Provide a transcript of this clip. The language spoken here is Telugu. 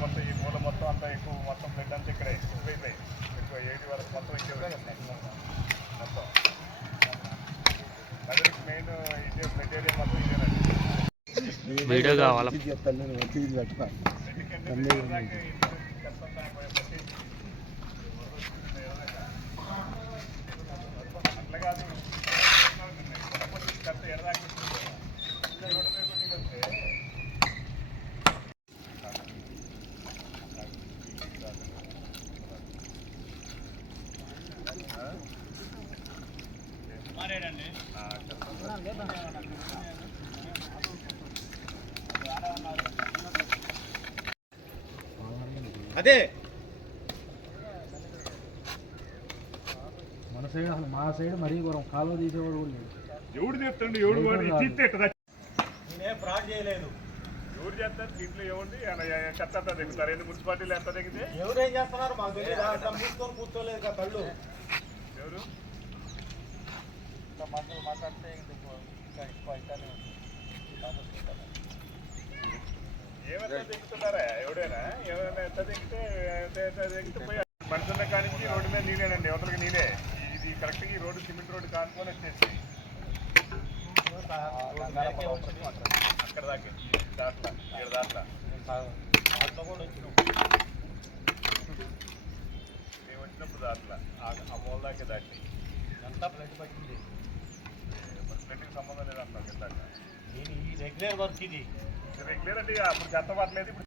మొత్తం ఈ మూల మొత్తం అంతా ఎక్కువ మొత్తం బ్లడ్ అంతా ఇక్కడ ఎక్కువైపోయి ఎక్కువ 80 వరకు మొత్తం ఇచ్చే మొత్తం మెదడుకి మెయిన్ ఇదే బ్లడ్ ఏరియా మొత్తం ఇదేనండి. వీడియో కావాలా? అట్లా కాదు ఎడదాకా అదే మన సైడ్ అసలు మా సైడ్ మరీ ఘోరం కాలువ తీసేవాడు కూడా లేదు. ఎవడు చేస్తాడు ఎవడు తీస్తే నేనేం ఫ్రాడ్ చేయలేదు. ఎవరు చేస్తారు దీంట్లో ఏముంది చెత్త అంతా దిగుతారు ఏంటి మున్సిపాలిటీలో ఎంత దిగితే ఎవరేం చేస్తున్నారు మాకు తెలియదు. అట్లా మూసుకొని కూర్చోలేదు కదా కళ్ళు. ఎవరు మాట్లాడితే ఎక్కువ అయితేనే ఏమైనా దిగుతున్నారా ఎవడైనా ఏమైనా ఎంత దిగితే పోయి మనుషుల కానించి రోడ్డు మీద నీళ్ళేనండి అవతలకి నీళ్ళే. ఇది కరెక్ట్గా ఈ రోడ్డు సిమెంట్ రోడ్డు కానుకొని వచ్చేసి అక్కడ దాకా దాట్లా 7 దాట్లా మేము వచ్చినప్పుడు దాట్లా ఆ మూల దాకే దాటి అంతా బ్లడ్ పట్టింది. బ్లడ్కి సంబంధం లేదు అంటారు ఇందాక. నేను ఈ రెగ్యులర్ వర్క్ ఇది రెగ్యులర్ అంటే అప్పుడు గంట పట్టలేదు ఇప్పుడు